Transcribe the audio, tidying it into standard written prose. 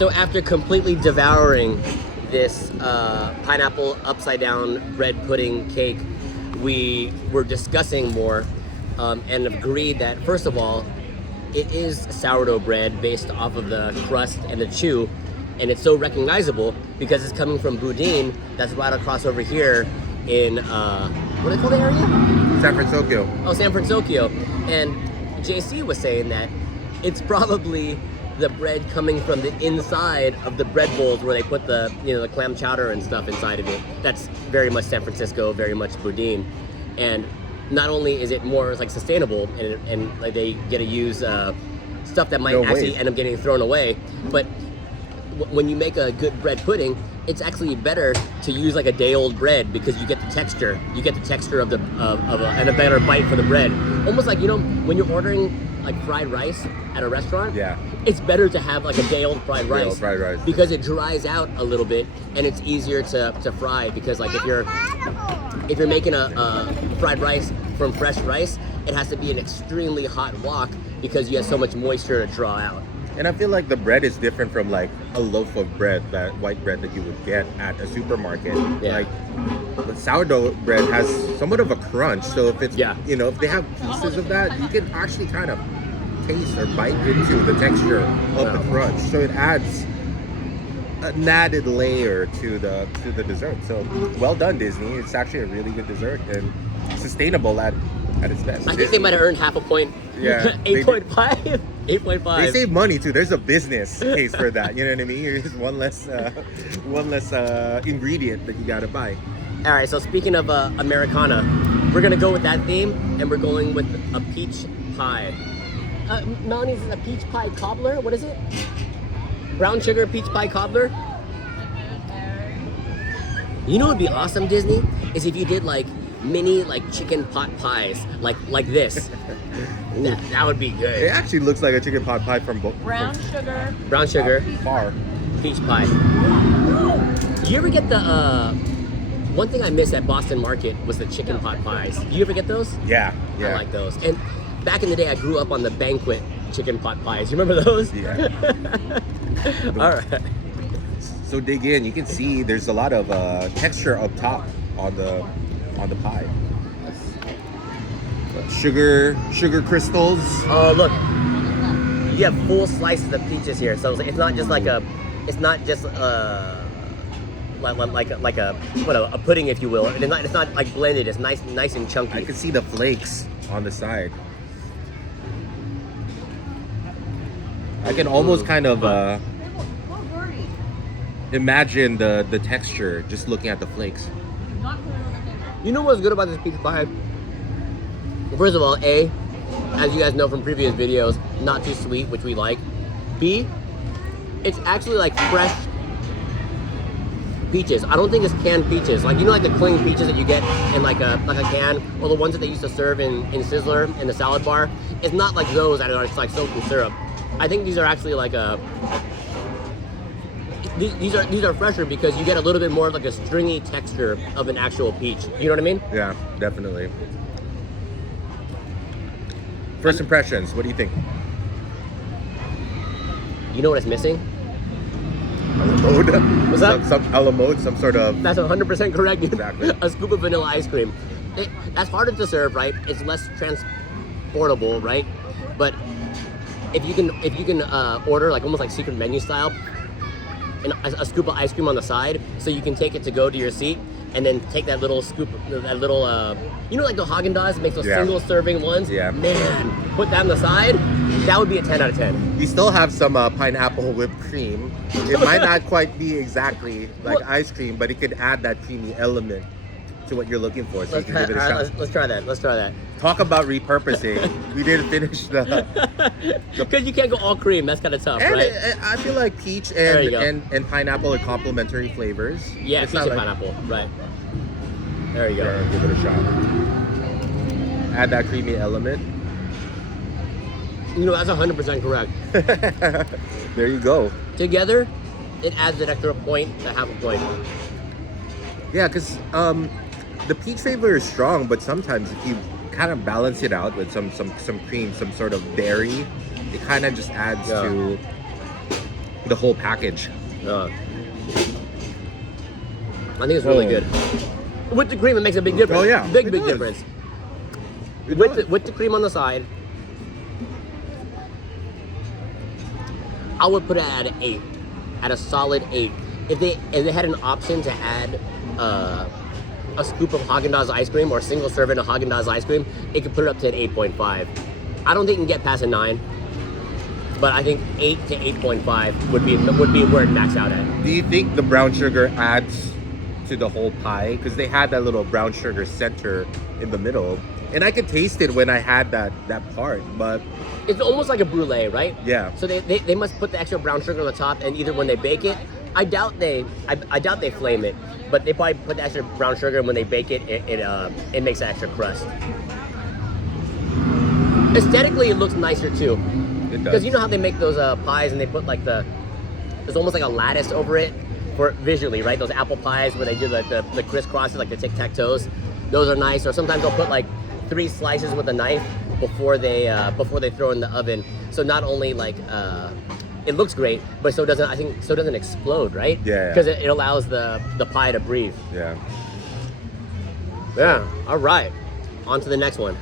So after completely devouring this pineapple upside down bread pudding cake, we were discussing more and agreed that first of all, it is sourdough bread based off of the crust and the chew, and it's so recognizable because it's coming from Boudin, that's right across over here in what do they call the area? San Francisco. Oh, San Francisco. And JC was saying that it's probably the bread coming from the inside of the bread bowls where they put the the clam chowder and stuff inside of it. That's very much San Francisco, very much Boudin. And not only is it more like sustainable and like they get to use stuff that might actually end up getting thrown away, but when you make a good bread pudding, it's actually better to use like a day-old bread because you get the texture. You get the texture of and a better bite for the bread. Almost like when you're ordering like fried rice at a restaurant. Yeah. It's better to have like a day-old fried rice. Fried rice. Because it dries out a little bit and it's easier to fry. Because like if you're making a fried rice from fresh rice, it has to be an extremely hot wok because you have so much moisture to draw out. And I feel like the bread is different from like a loaf of bread, that white bread that you would get at a supermarket. Yeah. Like the sourdough bread has somewhat of a crunch. So if it's if they have pieces of that, you can actually kind of taste or bite into the texture of the crunch. So it adds an added layer to the dessert. So well done, Disney. It's actually a really good dessert and sustainable at its best. I think they might have earned half a point. Yeah. 8.5. 8.5. They save money too. There's a business case for that. You know what I mean? Here's one less ingredient that you gotta buy. All right. So speaking of Americana, we're gonna go with that theme, and we're going with a peach pie. Melanie's a peach pie cobbler. What is it? Brown sugar peach pie cobbler. You know what would be awesome, Disney? Is if you did like mini like chicken pot pies like this. that would be good. It actually looks like a chicken pot pie from brown sugar. Brown sugar. Far. Peach pie. You ever get the one thing I miss at Boston Market was the chicken pot pies. Do you ever get those? Yeah. I like those. And back in the day, I grew up on the banquet chicken pot pies. You remember those? Yeah. All right. So dig in. You can see there's a lot of texture up top on the pie. Sugar crystals. Oh look, you have full slices of peaches here. So it's not just like a pudding, if you will. And it's not like blended. It's nice and chunky. I can see the flakes on the side. I can almost kind of imagine the texture just looking at the flakes. You know what's good about this peach pie? First of all, A, as you guys know from previous videos, not too sweet, which we like. B, it's actually like fresh peaches. I don't think it's canned peaches. Like like the cling peaches that you get in like a can, or the ones that they used to serve in Sizzler in the salad bar. It's not like those that are just like soaked in syrup. I think these are actually like these are fresher because you get a little bit more of like a stringy texture of an actual peach. You know what I mean? Yeah, definitely. First impressions, what do you think? You know what it's missing? A la mode? What's that? Some a la mode, some sort of... That's 100% correct. Exactly. A scoop of vanilla ice cream. That's harder to serve, right? It's less transportable, right? But if you can order like almost like secret menu style, and a scoop of ice cream on the side, so you can take it to go to your seat, and then take that little scoop, that little, like the Haagen-Dazs makes those single serving ones? Yeah. Man, put that on the side, that would be a 10 out of 10. You still have some pineapple whipped cream. It might not quite be exactly like ice cream, but it could add that creamy element to what you're looking for, so you can give it a shot. Let's try that. Talk about repurposing. We didn't finish the... Because you can't go all cream, that's kind of tough, and right? I feel like peach and pineapple are complementary flavors. Yeah, it's peach and pineapple, right. There you go. Yeah, give it a shot. Add that creamy element. That's 100% correct. There you go. Together, it adds an extra point to half a point. Yeah, because the peach flavor is strong, but sometimes if you kind of balance it out with some cream, some sort of berry, it kind of just adds to the whole package. I think it's really good. With the cream, it makes a big difference. Oh yeah, big difference. With the cream on the side, I would put it at an 8, at a solid 8. If they had an option to add a scoop of Haagen-Dazs ice cream or a single serving of Haagen-Dazs ice cream, it could put it up to an 8.5. I don't think it can get past a 9, but I think 8 to 8.5 would be where it maxed out at. Do you think the brown sugar adds to the whole pie? Because they had that little brown sugar center in the middle, and I could taste it when I had that part, but it's almost like a brulee, right? Yeah. So they must put the extra brown sugar on the top, and either when they bake it, I doubt they flame it, but they probably put the extra brown sugar, and when they bake it, it makes an extra crust. Aesthetically, it looks nicer too. It does. Because you know how they make those pies, and they put like there's almost like a lattice over it for visually, right? Those apple pies where they do the crisscrosses, like the tic-tac-toes. Those are nice. Or sometimes they'll put like 3 slices with a knife before they throw in the oven. So not only like it looks great, but so doesn't explode, right? Yeah. Because it allows the pie to breathe. yeah. Yeah. All right. On to the next one.